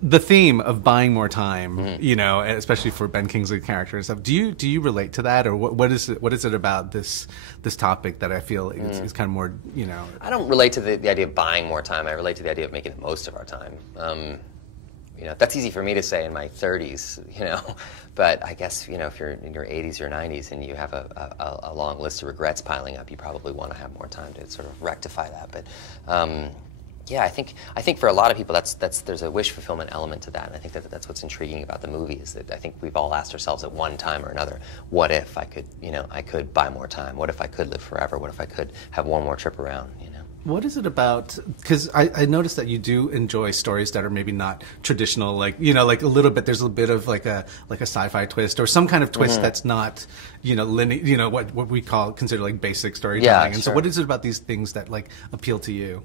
the theme of buying more time, Mm-hmm. you know, especially for Ben Kingsley character and stuff. Do you relate to that, or what is it about this topic that I feel is kind of more, you know? I don't relate to the idea of buying more time. I relate to the idea of making the most of our time. You know, that's easy for me to say in my 30s, you know, but I guess, you know, if you're in your 80s or 90s and you have a long list of regrets piling up, you probably want to have more time to sort of rectify that. But yeah, I think for a lot of people there's a wish fulfillment element to that, and I think that's what's intriguing about the movie is that I think we've all asked ourselves at one time or another, what if I could, you know, I could buy more time? What if I could live forever? What if I could have one more trip around? You know. What is it about? Because I noticed that you do enjoy stories that are maybe not traditional, like, you know, like a little bit. There's a bit of like a sci-fi twist or some kind of twist that's not, you know, linear. You know, what we consider like basic storytelling. Yeah, and sure. so, what is it about these things that like appeal to you?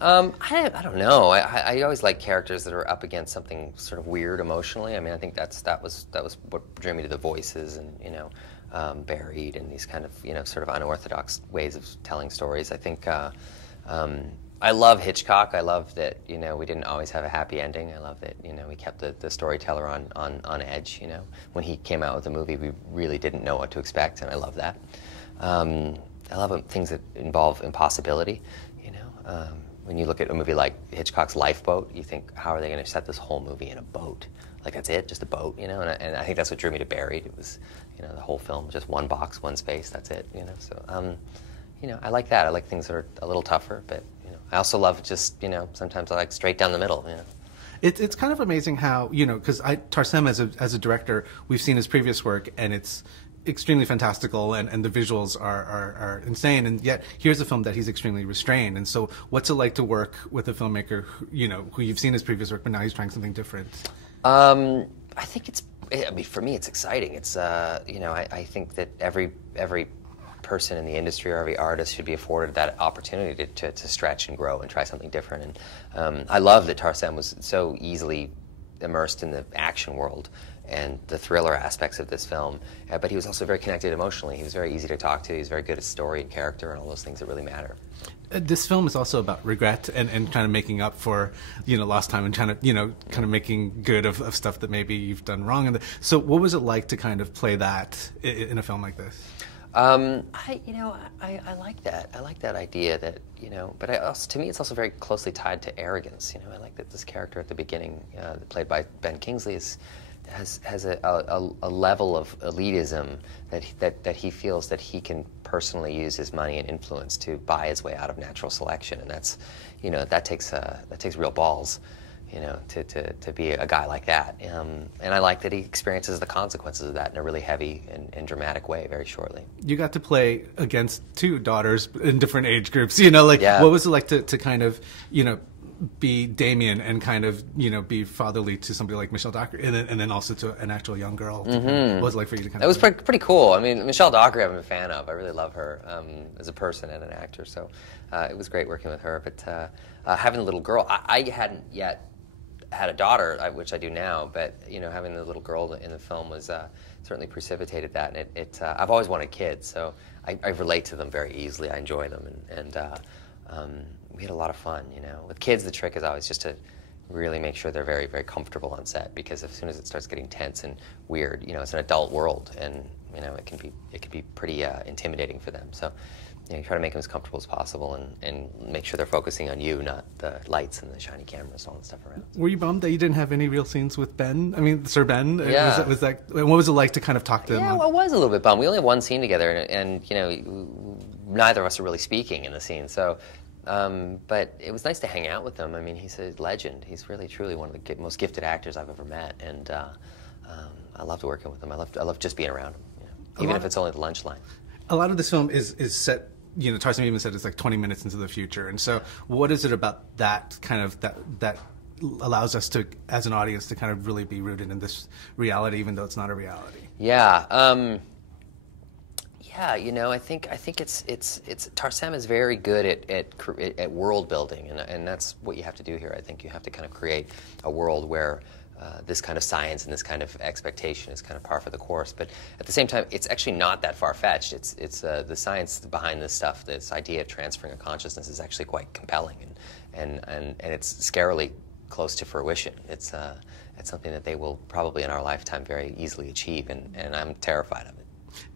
I don't know. I always like characters that are up against something sort of weird emotionally. I mean, I think that was what drew me to The Voices and, you know, Buried and these kind of, you know, sort of unorthodox ways of telling stories. I think I love Hitchcock. I love that, you know, we didn't always have a happy ending. I love that, you know, we kept the storyteller on edge, you know. When he came out with the movie, we really didn't know what to expect, and I love that. I love things that involve impossibility, you know. When you look at a movie like Hitchcock's Lifeboat, you think, how are they going to set this whole movie in a boat? Like, that's it, just a boat, you know? And I think that's what drew me to Buried. It was, you know, the whole film, just one box, one space, that's it, you know? So, you know, I like that. I like things that are a little tougher, but, you know, I also love just, you know, sometimes I like straight down the middle, you know? It's kind of amazing how, you know, because Tarsem as a director, we've seen his previous work, and it's extremely fantastical, and the visuals are insane, and yet here's a film that he's extremely restrained. And so what's it like to work with a filmmaker who, you know, who you've seen his previous work, but now he's trying something different? I think I mean, for me, it's exciting. It's, you know, I think that every person in the industry or every artist should be afforded that opportunity to stretch and grow and try something different. And I love that Tarsem was so easily immersed in the action world and the thriller aspects of this film, but he was also very connected emotionally. He was very easy to talk to. He was very good at story and character and all those things that really matter. This film is also about regret and kind of making up for, you know, lost time and kind of making good of stuff that maybe you've done wrong. And so what was it like to kind of play that in a film like this? I like that. I like that idea that, you know, but to me it's also very closely tied to arrogance. You know, I like that this character at the beginning, played by Ben Kingsley, has a level of elitism that he feels that he can personally use his money and influence to buy his way out of natural selection, and that's, you know, that takes real balls, you know, to be a guy like that. And I like that he experiences the consequences of that in a really heavy and dramatic way very shortly. You got to play against two daughters in different age groups, you know, like, yeah. What was it like to kind of, you know, be Damien and kind of, you know, be fatherly to somebody like Michelle Dockery, and then also to an actual young girl? Mm-hmm. What was it like for you to kind of... It was pretty cool. I mean, Michelle Dockery I'm a fan of. I really love her as a person and an actor, so it was great working with her. But having a little girl, I hadn't yet had a daughter, which I do now, but, you know, having the little girl in the film was certainly precipitated that, and I've always wanted kids, so I relate to them very easily. I enjoy them, and we had a lot of fun, you know. With kids, the trick is always just to really make sure they're very, very comfortable on set, because as soon as it starts getting tense and weird, you know, it's an adult world, and, you know, it can be pretty intimidating for them. So, you know, you try to make them as comfortable as possible, and make sure they're focusing on you, not the lights and the shiny cameras and all that stuff around. Were you bummed that you didn't have any real scenes with Ben? I mean, Sir Ben? Yeah. Was that, what was it like to kind of talk to him? Yeah, well, I was a little bit bummed. We only have one scene together, and you know, neither of us are really speaking in the scene, so... but it was nice to hang out with him. I mean, he's a legend. He's really, truly one of the most gifted actors I've ever met, and I loved working with him. I loved just being around him, you know, even if it's only the lunch line. A lot of this film is set, you know, Tarsem even said it's like 20 minutes into the future, and so what is it about that kind of, that allows us to, as an audience, to kind of really be rooted in this reality, even though it's not a reality? Yeah. Yeah, you know, I think it's Tarsem is very good at world building, and that's what you have to do here. I think you have to kind of create a world where this kind of science and this kind of expectation is kind of par for the course. But at the same time, it's actually not that far-fetched. It's the science behind this stuff. This idea of transferring a consciousness is actually quite compelling, and it's scarily close to fruition. It's something that they will probably in our lifetime very easily achieve, and I'm terrified of it.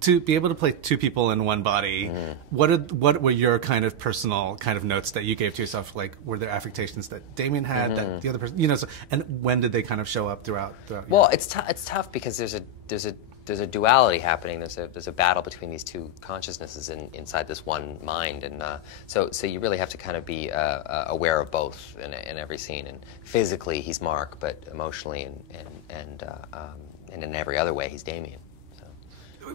To be able to play two people in one body, what were your kind of personal kind of notes that you gave to yourself? Like, were there affectations that Damien had that the other person, you know? So, and when did they kind of show up throughout well, it's tough because there's a duality happening. There's a battle between these two consciousnesses inside this one mind, and so you really have to kind of be aware of both in every scene. And physically, he's Mark, but emotionally and in every other way, he's Damien.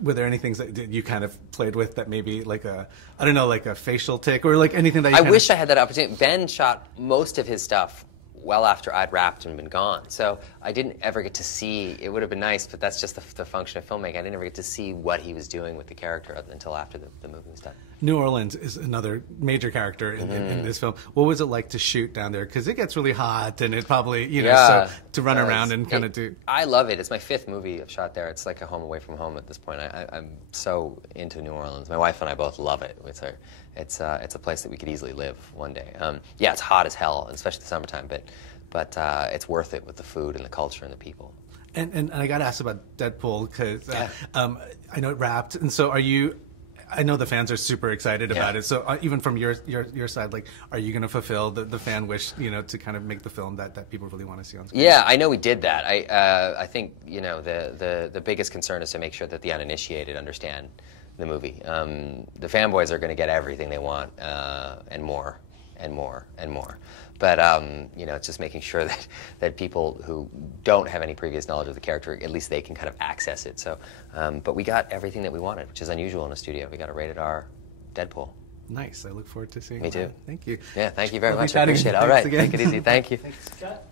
Were there any things that you kind of played with that maybe like I don't know, like a facial tic or like anything that you I wish I had that opportunity. Ben shot most of his stuff well after I'd wrapped and been gone. So I didn't ever get to see, it would have been nice, but that's just the function of filmmaking. I didn't ever get to see what he was doing with the character until after the movie was done. New Orleans is another major character in this film. What was it like to shoot down there? Because it gets really hot, and it probably, you know, so to run around and kind of do... I love it. It's my 5th movie I've shot there. It's like a home away from home at this point. I'm so into New Orleans. My wife and I both love it. It's a place that we could easily live one day. Yeah, it's hot as hell, especially the summertime, but it's worth it with the food and the culture and the people. And I got to ask about Deadpool because I know it wrapped, and so are you? I know the fans are super excited about it. So even from your side, like, are you going to fulfill the fan wish, you know, to kind of make the film that people really want to see on screen? Yeah, I know we did that. I think, you know, the biggest concern is to make sure that the uninitiated understand the movie. The fanboys are going to get everything they want and more and more and more. But you know, it's just making sure that people who don't have any previous knowledge of the character, at least they can kind of access it. So, but we got everything that we wanted, which is unusual in a studio. We got a rated R Deadpool. Nice. I look forward to seeing it. Me too. Thank you. Yeah, thank you very much. I appreciate it. All right, take it easy. Thank you. Thanks, Scott.